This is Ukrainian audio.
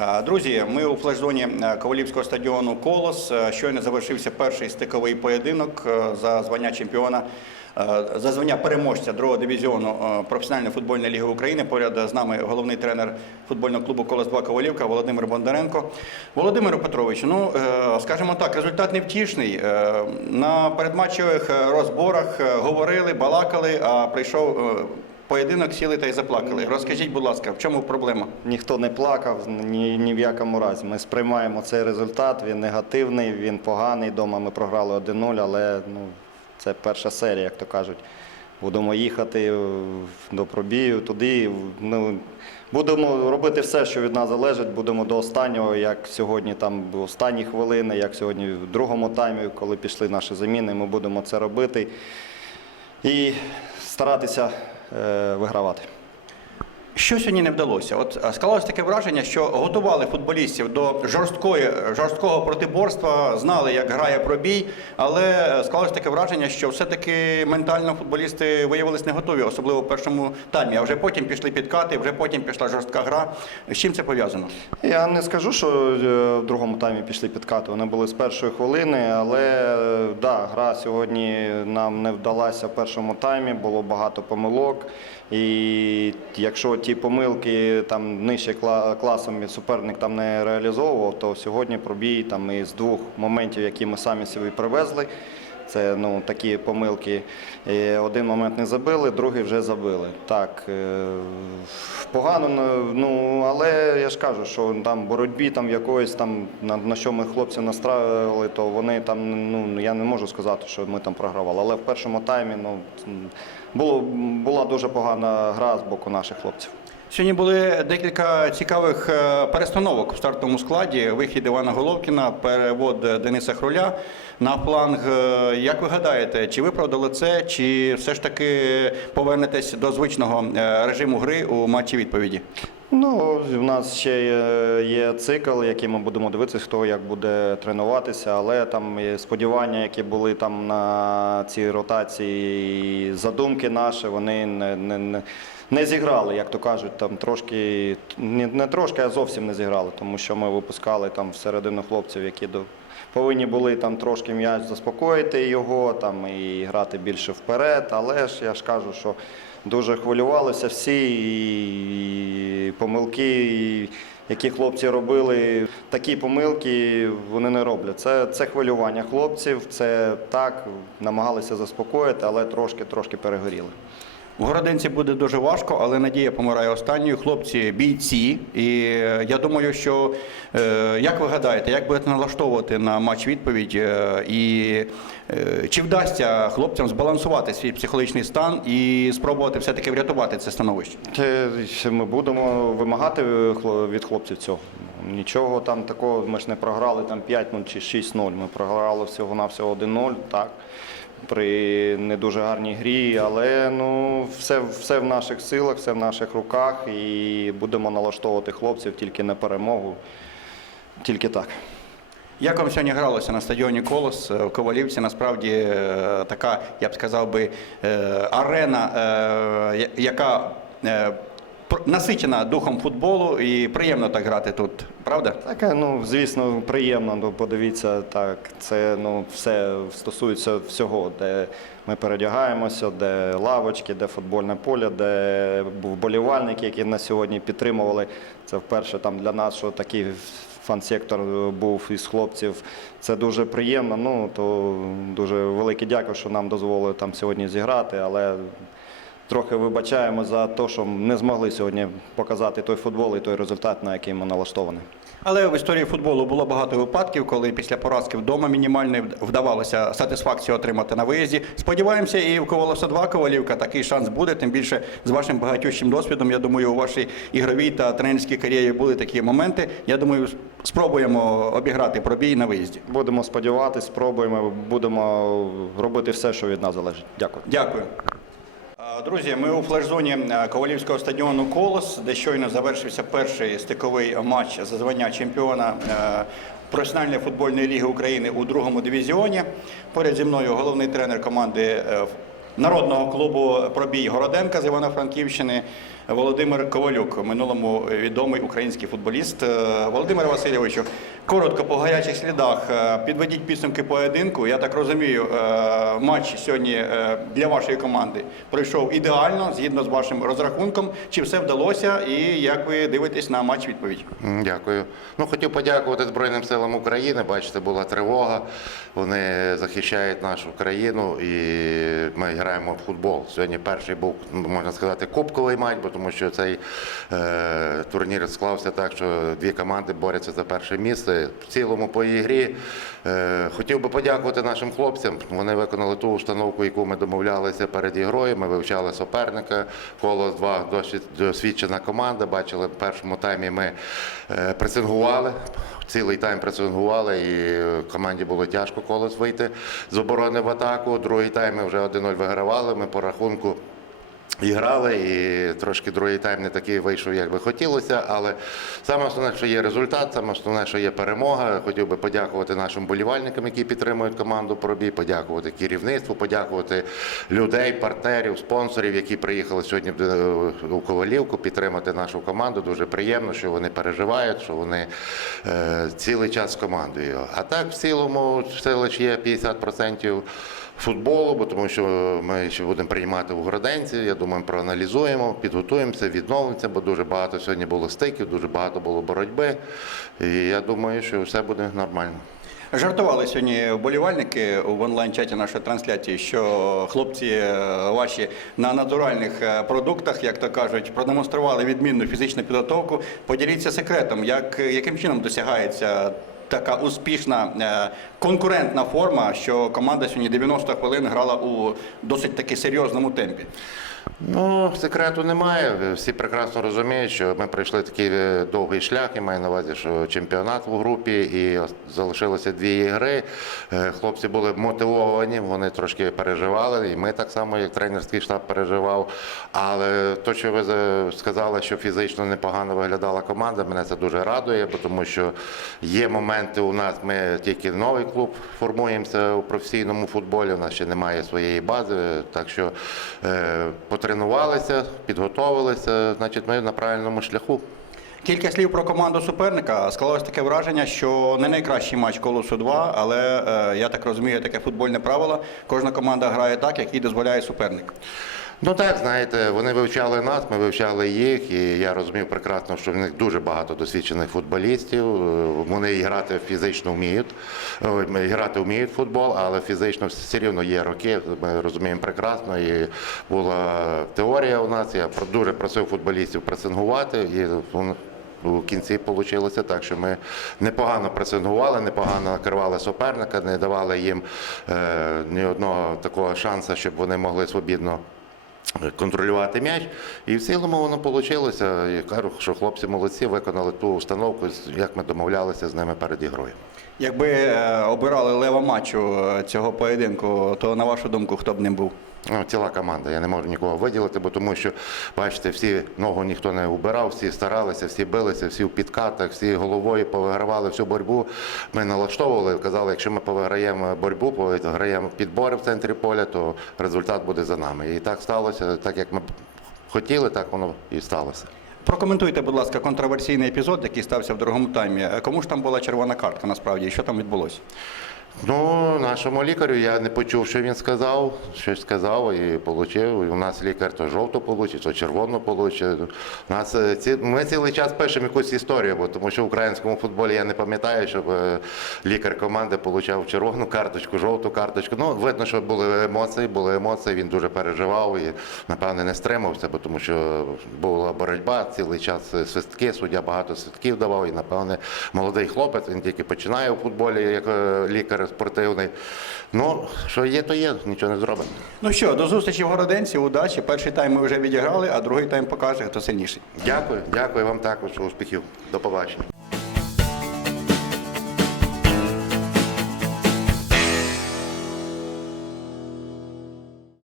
Е, Друзі, ми у флеш-зоні е, Ковалівського стадіону Колос. Е, Щойно завершився перший стиковий поєдинок за звання чемпіона, за звання переможця другого дивізіону професіональної футбольної ліги України. Поряд з нами головний тренер футбольного клубу Колос 2 Ковалівка Володимир Бондаренко. Володимире Петровичу, ну скажімо так, результат невтішний. На передматчевих розборах говорили, балакали, а прийшов. Поєдинок сіли та й заплакали. Розкажіть, будь ласка, в чому проблема? Ніхто не плакав ні, ні в якому разі. Ми сприймаємо цей результат, він негативний, він поганий. Дома ми програли 1-0, але ну, це перша серія, як то кажуть. Будемо їхати до пробію туди. Ну, будемо робити все, що від нас залежить. Будемо до останнього, як сьогодні, там останні хвилини, як сьогодні в другому таймі, коли пішли наші заміни, ми будемо це робити і старатися вигравати. Що сьогодні не вдалося? От е, склалось таке враження, що готували футболістів до жорсткої жорсткого протиборства, знали, як грає пробій, але е, склалось таке враження, що все-таки ментально футболісти виявилися не готові, особливо в першому таймі. А вже потім пішли підкати, вже потім пішла жорстка гра. З чим це пов'язано? Я не скажу, що е, в другому таймі пішли підкати. Вони були з першої хвилини, але да, гра сьогодні нам не вдалася в першому таймі, було багато помилок. І якщо ті помилки там нижче кла- класом суперник там не реалізовував, то сьогодні пробій там із двох моментів, які ми самі собі привезли. Це ну, такі помилки. Е, Один момент не забили, другий вже забили. Так, е, погано, ну, ну, але я ж кажу, що там боротьбі там якоїсь там на, на що ми хлопці настраювали, то вони там, ну я не можу сказати, що ми там програвали. Але в першому таймі ну, було, була дуже погана гра з боку наших хлопців. Сьогодні були декілька цікавих е, перестановок в стартовому складі. Вихід Івана Головкіна, перевод Дениса Хруля на фланг. Е, Як ви гадаєте, чи виправдали це, чи все ж таки повернетесь до звичного е, режиму гри у матчі відповіді? Ну, в нас ще є, цикл, який ми будемо дивитися, хто як буде тренуватися, але там сподівання, які були там на цій ротації, задумки наші, вони не, не, не зіграли, як то кажуть, там трошки, не, не трошки, а зовсім не зіграли, тому що ми випускали там всередину хлопців, які до, повинні були там трошки м'яч заспокоїти його там, і грати більше вперед, але ж я ж кажу, що дуже хвилювалися всі і помилки, і які хлопці робили. Такі помилки вони не роблять. Це, це хвилювання хлопців, це так, намагалися заспокоїти, але трошки трошки перегоріли. У Городенці буде дуже важко, але надія помирає останньою. Хлопці бійці. І е, я думаю, що е, як ви гадаєте, як будете налаштовувати на матч відповідь, е, і чи вдасться хлопцям збалансувати свій психологічний стан і спробувати все-таки врятувати це становище? Ми будемо вимагати від хлопців цього. Нічого там такого, ми ж не програли там 5-0 чи 6-0. Ми програли всього-навсього 1-0, так. При не дуже гарній грі, але ну, все, все в наших силах, все в наших руках і будемо налаштовувати хлопців тільки на перемогу. Тільки так. Як вам сьогодні гралося на стадіоні Колос е, в Ковалівці? Насправді е, така, я б сказав би, е, арена, яка насичена духом футболу і приємно так грати тут, правда? Таке, ну, звісно, приємно. Ну, подивіться, так, це ну, все стосується всього, де ми передягаємося, де лавочки, де футбольне поле, де вболівальники, які нас сьогодні підтримували. Це вперше там для нас, що такий фан-сектор був із хлопців. Це дуже приємно. Ну, то дуже велике дякую, що нам дозволили там сьогодні зіграти, але трохи вибачаємо за те, що не змогли сьогодні показати той футбол і той результат, на який ми налаштовані. Але в історії футболу було багато випадків, коли після поразки вдома мінімальної вдавалося сатисфакцію отримати на виїзді. Сподіваємося, і в Ковалоса 2 Ковалівка такий шанс буде. Тим більше з вашим багатющим досвідом. Я думаю, у вашій ігровій та тренерській кар'єрі були такі моменти. Я думаю, спробуємо обіграти пробій на виїзді. Будемо сподіватися, спробуємо, будемо робити все, що від нас залежить. Дякую. Дякую. Друзі, ми у флеш-зоні е, Ковалівського стадіону Колос, де щойно завершився перший стиковий матч за звання чемпіона е, професіональної футбольної ліги України у другому дивізіоні. Поряд зі мною головний тренер команди е, народного клубу Пробій Городенка з Івано-Франківщини Володимир Ковалюк, минулому відомий український футболіст. Володимире Васильовичу, коротко по гарячих слідах. е, Підведіть підсумки поєдинку. Я так розумію, е, матч сьогодні е, для вашої команди пройшов ідеально, згідно з вашим розрахунком. Чи все вдалося, і як ви дивитесь на матч відповідь? Дякую. Ну хотів подякувати Збройним силам України. Бачите, була тривога. Вони захищають нашу країну і ми граємо в футбол. Сьогодні перший був, можна сказати, кубковий матч, бо тому що цей е, турнір склався так, що дві команди борються за перше місце. В цілому по ігрі е, хотів би подякувати нашим хлопцям. Вони виконали ту установку, яку ми домовлялися перед ігрою. Ми вивчали суперника. Колос 2 досить досвідчена команда. Бачили в першому таймі ми е, пресингували. Цілий тайм пресингували, і команді було тяжко колос вийти з оборони в атаку. Другий тайм ми вже 1-0 вигравали. Ми по рахунку і грали, і трошки другий тайм не такий вийшов, як би хотілося. Але саме основне, що є результат, саме основне, що є перемога. Хотів би подякувати нашим болівальникам, які підтримують команду пробій, подякувати керівництву, подякувати людей, партнерів, спонсорів, які приїхали сьогодні е, у Ковалівку підтримати нашу команду. Дуже приємно, що вони переживають, що вони е, цілий час з командою. А так, в цілому, це лише є 50% футболу, бо тому що ми ще будемо приймати у Городенці. Я думаю, проаналізуємо, підготуємося, відновимося, бо дуже багато сьогодні було стиків, дуже багато було боротьби. І я думаю, що все буде нормально. Жартували сьогодні вболівальники в онлайн-чаті нашої трансляції, що хлопці е, ваші на натуральних е, продуктах, як то кажуть, продемонстрували відмінну фізичну підготовку. Поділіться секретом, як, яким чином досягається така успішна е, конкурентна форма, що команда сьогодні 90 хвилин грала у досить таки серйозному темпі. Ну, секрету немає. Всі прекрасно розуміють, що ми пройшли такий е, довгий шлях, я маю на увазі, що чемпіонат в групі і залишилося дві ігри. Е, Хлопці були мотивовані, вони трошки переживали, і ми так само, як тренерський штаб переживав. Але то, що ви сказали, що фізично непогано виглядала команда, мене це дуже радує, тому що є моменти у нас. Ми тільки новий клуб формуємося у професійному футболі. У нас ще немає своєї бази, так що е, потренувалися, підготовилися. Значить, ми на правильному шляху. Кілька слів про команду суперника. Склалось таке враження, що не найкращий матч колосу 2, але е, я так розумію, таке футбольне правило. Кожна команда грає так, як їй дозволяє суперник. Ну так, знаєте, вони вивчали нас, ми вивчали їх, і я розумів прекрасно, що в них дуже багато досвідчених футболістів. Е, Вони грати фізично вміють, грати вміють в футбол, але фізично все рівно є роки. Ми розуміємо прекрасно. І була теорія у нас. Я дуже просив футболістів пресингувати, і у кінці вийшло так, що ми непогано пресингували, непогано накривали суперника, не давали їм е, ні одного такого шансу, щоб вони могли свобідно контролювати м'яч. І в цілому воно вийшло. Я кажу, що хлопці молодці виконали ту установку, як ми домовлялися з ними перед ігрою. Якби е, обирали лева матчу е, цього поєдинку, то на вашу думку, хто б ним був? Ну, ціла команда. Я не можу нікого виділити, бо тому що, бачите, всі ногу ніхто не убирав, всі старалися, всі билися, всі в підкатах, всі головою повигравали всю боротьбу. Ми налаштовували, казали, якщо ми повиграємо боротьбу, повиграємо підбори в центрі поля, то результат буде за нами. І так сталося, так як ми хотіли, так воно і сталося. Прокоментуйте, будь ласка, контроверсійний епізод, який стався в другому таймі. Кому ж там була червона картка насправді? І що там відбулося? Ну, нашому лікарю я не почув, що він сказав. Щось сказав і отримав. У нас лікар то жовту получить, то червону получить. Нас е, ці, ми цілий час пишемо якусь історію, бо тому що в українському футболі я не пам'ятаю, щоб е, лікар команди отримав червону карточку, жовту карточку. Ну, видно, що були емоції, були емоції. Він дуже переживав і, напевне, не стримався, бо тому що була боротьба цілий час свистки, суддя багато свистків давав. І, напевне, молодий хлопець, він тільки починає у футболі як е, лікар спортивний. Ну, що є, то є, нічого не зробимо. Ну що, до зустрічі в Городенці, удачі. Перший тайм ми вже відіграли, а другий тайм покаже, хто сильніший. Дякую, дякую вам також, успіхів. До побачення.